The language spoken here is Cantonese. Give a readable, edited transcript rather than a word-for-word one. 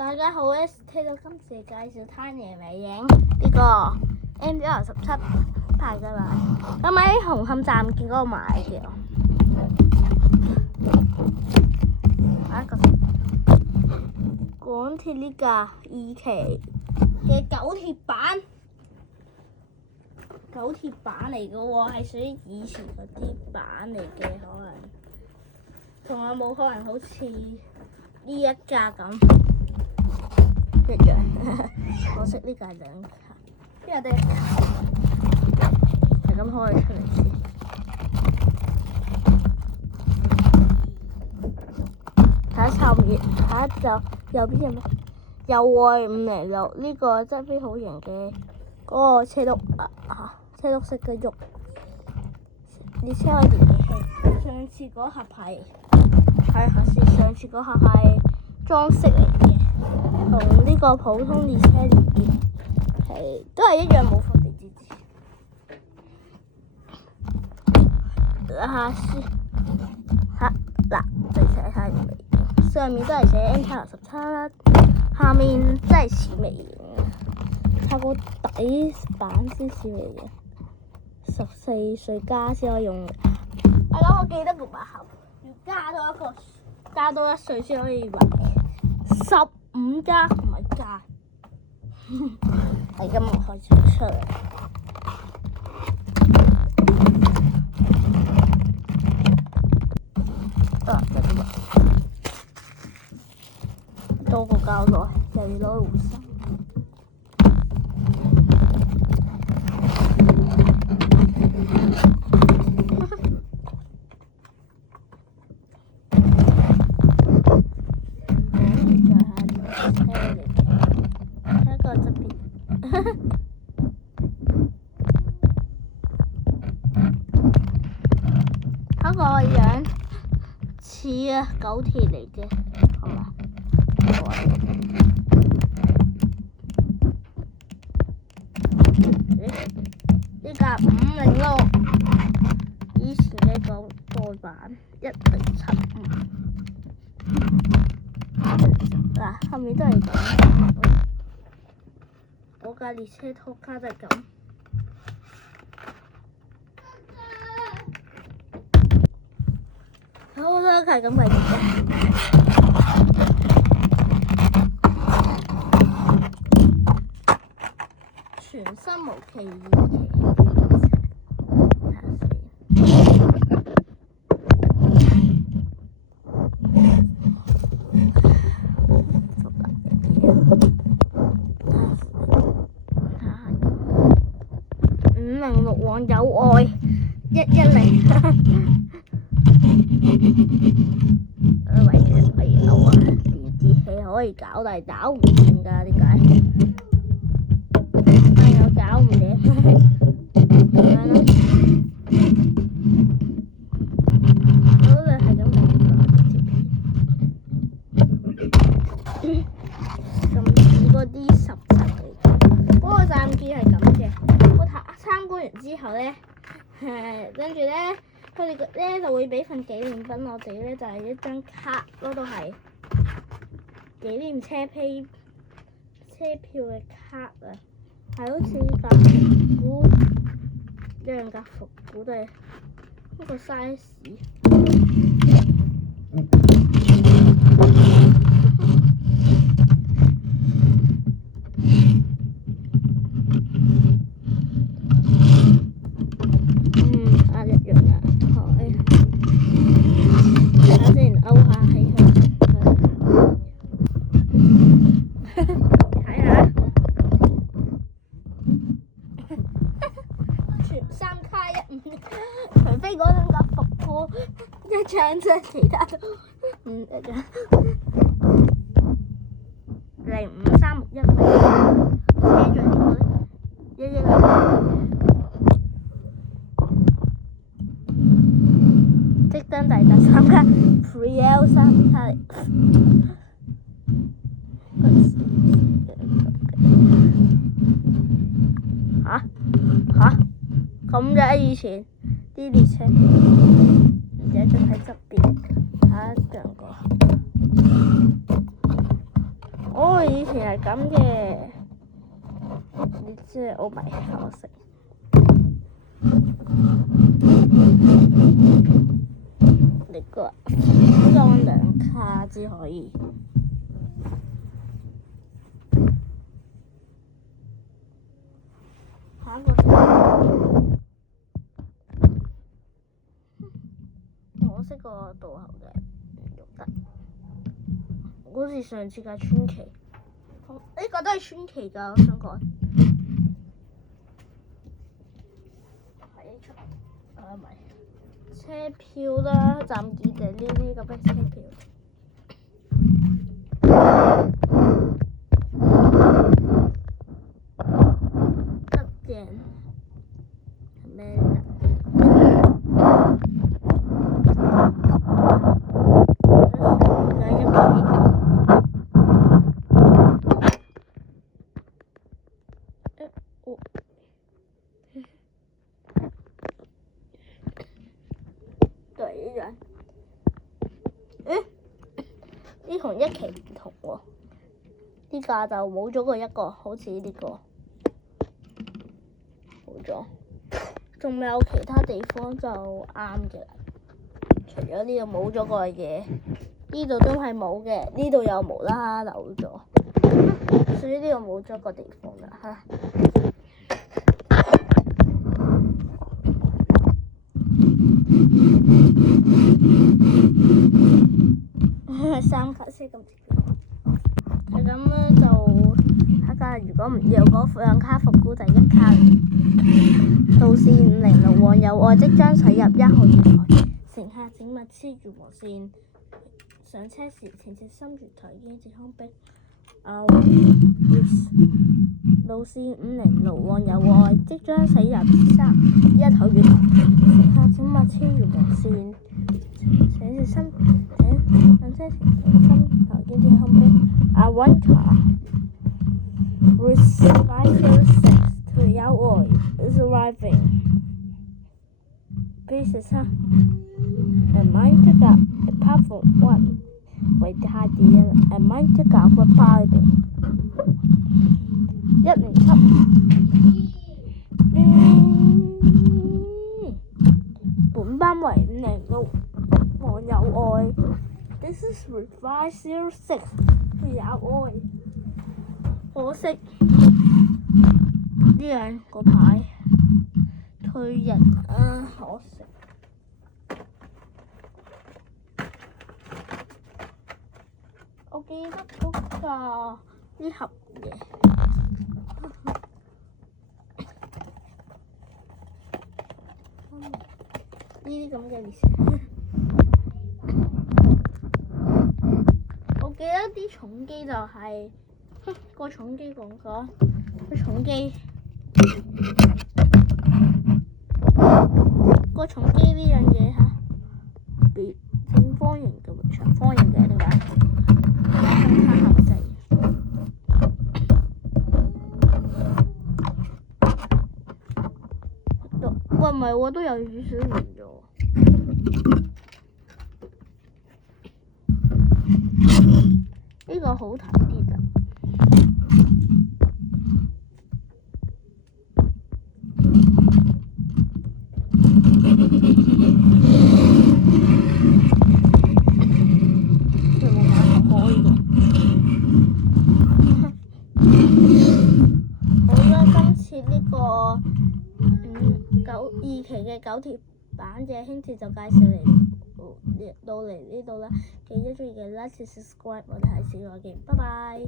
大家好咧，聽到今次介紹灘爺美影呢個 ML17牌嘅啦，咁喺紅磡站見嗰度買嘅。下一個港鐵呢架2期嘅九鐵版嚟嘅喎，係屬於以前嗰啲版嚟嘅，可能仲有冇可能好似呢一架咁一樣？可惜呢架係兩卡，呢架得一卡，係咁開出嚟先。睇下後面，睇下就右邊係咩？右外506呢個真係好型嘅嗰個車轆式嘅喐，列車可以連起。上次嗰盒上次嗰盒係裝飾嚟嘅，同呢個普通列車連結係都係一樣冇分別之處。嗱，就寫下微影，上面都係寫 ML17，下面真係似微影，睇個底板先似微影。14歲加先可以用。係咯，我記得個把盒要加多1歲先可以買。15加唔係加，係今日開始出嚟。就咁啦，多個膠袋，又要攞去回收。嗰個樣似九鐵嚟嘅，係嘛？呢架506，以前嘅舊版1075。嗱，後面都係咁。我架列車拖卡就係咁。好啦，係咁嘅。全新無期2期。506往友愛110。為咗可以扭電子器可以搞，但係搞唔掂㗎，點解？又搞唔掂，咁樣咯。好啦，係咁嘅。咁似嗰啲17嚟，嗰個站記係咁嘅。我參觀完之後咧，跟住咧。佢哋咧就會俾份紀念品我哋咧，就係一張卡，嗰度係紀念車票嘅卡啊，係好似架復古兩架復古嘅一個 size。除非嗰兩架復古一張啫，其他都唔一樣。05361車長呢個110，即登第3卡 3L3卡嚟。咁嘅以前啲列車，而家就喺側邊，下一張個。佢以前係咁嘅，你知我咪我食。你個裝兩卡至可以。下一個我識個渡口嘅唔用得，好似上次嘅川崎，呢個都係川崎㗎，我想講。唔係車票啦，站記地呢啲咁嘅車票。得嘅係咩得？呢同一期唔同喎，呢架就冇咗個一個，好似呢個冇咗，仲未有其他地方就啱嘅。除咗呢度冇咗個嘢，呢度都係冇嘅，呢度又無啦啦漏咗，所以呢度冇咗個地方啦嚇。三卡先咁，係咁咧就下架。如果唔要嗰兩卡復古就一卡。路線506往友愛即將駛入1號月台，乘客請勿超越黃線。上車時請小心月台已經即將逼。路線506往友愛即將駛入1號月台，乘客請勿超越黃線。請小心上車時小心頭肩貼後邊。One car with 506 to 友愛 is arriving. Please mind the gap platform 1為下地人mind the gap provided 107。本班為506往友愛。This is with 506 to 友愛。可惜呢兩個牌退人啊，可惜。我記得嗰個呢盒嘢。呢啲咁嘅列車，我記得啲重機就係、個重機講過，個重機呢樣嘢嚇，正方形嘅長方形嘅點解？咁卡下個掣。喂，唔係喎，都有少少亂咗。呢個好睇啲㗎。佢冇買開㗎。好啦，今次呢個2期嘅9鐵板嘅輕鐵就介紹到嚟呢度啦，記得鍾意嘅 like、subscribe，我哋下次再見，拜拜。